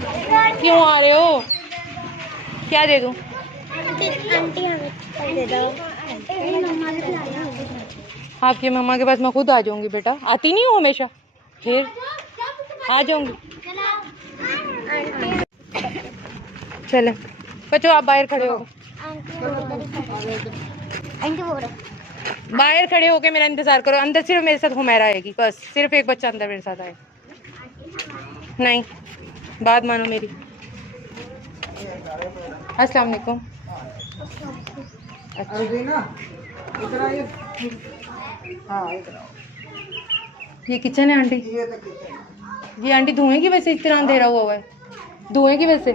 क्यों आ रहे हो? क्या दे दूं? आंटी हमें दे दो। आपकी मम्मा के पास मैं खुद आ जाऊंगी बेटा। आती नहीं हूँ हमेशा, फिर आ जाऊंगी। चले बच्चों, आप बाहर खड़े हो। बाहर खड़े होके मेरा इंतजार करो। अंदर सिर्फ मेरे साथ हुमैरा आएगी, बस सिर्फ एक बच्चा अंदर मेरे साथ आएगा। नहीं, बात मानो मेरी। अस्सलाम वालेकुम। ये किचन है आंटी। ये आंटी धुएं की वजह से इस तरह अंधेरा हुआ है? धुएं की वजह से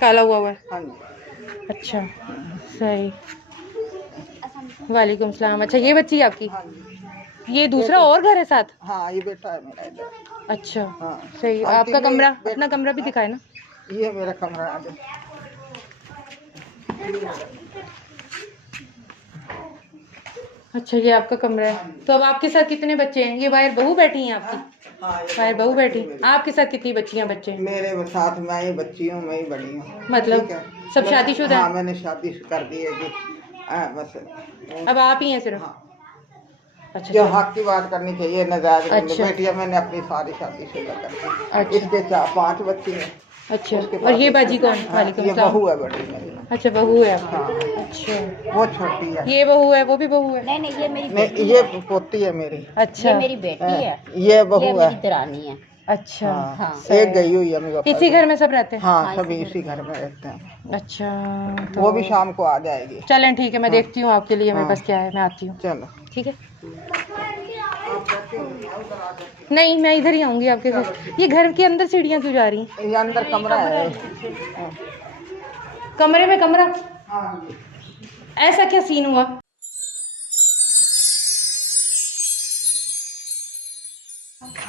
काला हुआ है? अच्छा सही। वालेकुम सलाम। अच्छा ये बच्ची आपकी? ये दूसरा और घर है साथ? हाँ, ये बेटा है मेरा इधर। अच्छा हाँ। सही। आपका कमरा, अपना कमरा भी दिखाए ना। ये मेरा कमरा है। अच्छा ये आपका कमरा है। तो अब आपके साथ कितने बच्चे हैं? ये बाहर बहू बैठी हैं आपकी? बाहर बहू बैठी। आपके साथ कितनी बच्चियां बच्चे हैं? मेरे साथ मैं ही बच्ची हूँ, मैं ही बड़ी हूँ। मतलब सब शादीशुदा? हाँ, मैंने शादी कर दी है जी। बस अब आप ही हैं सिर्फ? हाँ। अच्छा जो हक की बात करनी चाहिए, नजायज अच्छा। बेटिया मैंने अपनी सारी शादी शुदा कर दी। अच्छा। इसके 5 बच्चे हैं। अच्छा और ये बाजी कौन? वालेकुम ये सलाम। बहू है बड़ी मेरी। अच्छा बहू है आपकी? हाँ। अच्छा वो छोटी है। ये बहू है, वो भी बहू है? नहीं ये मेरी नहीं, ये पोती है मेरी। अच्छा ये मेरी बेटी है। ये बहू है। मेरी दरानी है। अच्छा हाँ। एक गई हुई है मेरे इसी घर में सब रहते हैं? हाँ, सभी इसी घर में रहते हैं। अच्छा तो वो भी शाम को आ जाएगी। चलें ठीक है, मैं देखती हूँ आपके लिए मेरे पास क्या है, मैं आती हूँ। चलो ठीक है। नहीं मैं इधर ही आऊंगी आपके घर। ये घर के अंदर सीढ़ियाँ क्यों जा रही हैं? ये अंदर कमरा है। कमरे में कमरा? हाँ। ऐसा क्या सीन हुआ?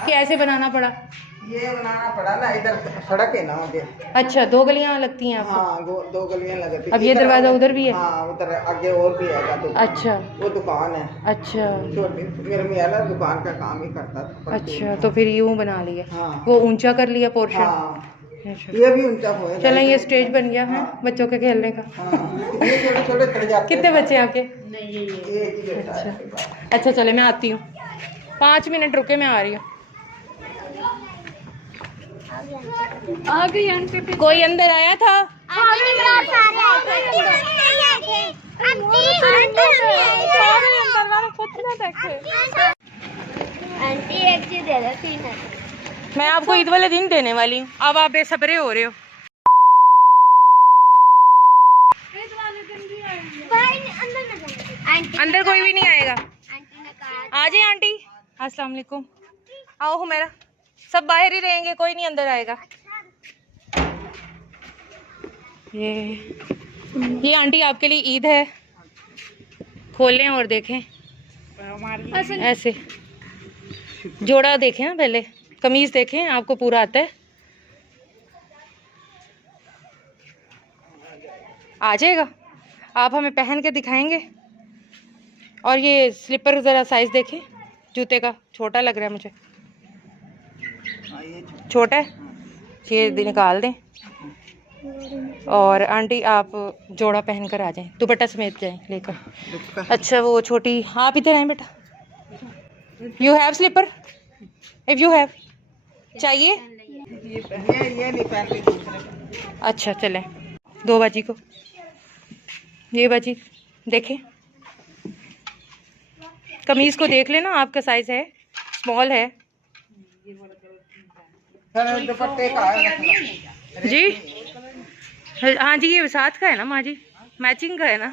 कैसे बनाना पड़ा? ये बनाना पड़ा ना, इधर सड़क है ना मुझे। अच्छा 2 गलियां लगती हैं आपको? हाँ, 2 गलियां लगती। अब ये दरवाजा उधर भी है? हाँ, उधर आगे और भी है दुकान। अच्छा वो दुकान है। अच्छा छोटी मेरे मियां ना दुकान का काम ही करता था। अच्छा तो फिर यूं बना लिया? हाँ। वो ऊंचा कर लिया पोर्शन? हाँ। अच्छा। ये भी ऊंचा हो। चलो ये स्टेज बन गया है बच्चों के खेलने का। ये छोटे छोटे चढ़ जाते। कितने बच्चे हैं आपके? एक ही बेटा है। अच्छा चले मैं आती हूँ, 5 मिनट रुके, मैं आ रही हूँ। आ गई आंटी। कोई अंदर आया था? आंटी एक चीज दे दो, 3 है। मैं आपको ईद वाले दिन देने वाली हूँ, अब आप बेसब्रे हो रहे हो। अंदर कोई भी नहीं आएगा। आ जाए आंटी। अस्सलाम वालेकुम। आओ हुमैरा, सब बाहर ही रहेंगे, कोई नहीं अंदर आएगा। ये आंटी आपके लिए ईद है, खोलें और देखें। ऐसे जोड़ा देखें ना, पहले कमीज देखें, आपको पूरा आता है। आ जाएगा, आप हमें पहन के दिखाएंगे। और ये स्लीपर ज़रा साइज देखें, जूते का छोटा लग रहा है मुझे। छोटा है, ये निकाल दें। और आंटी आप जोड़ा पहन कर आ जाएं, दुपट्टा समेत जाएं लेकर। अच्छा वो छोटी, आप इधर आएं बेटा। You have sleeper? If you have चाहिए? ये नहीं पहनती दूसरे। अच्छा चलें, 2 बाजी को ये बाजी देखें, कमीज को देख लेना, आपका साइज है, स्मॉल है दुपट्टे का है जी। हाँ जी ये साथ का है ना माँ जी, मैचिंग का है ना।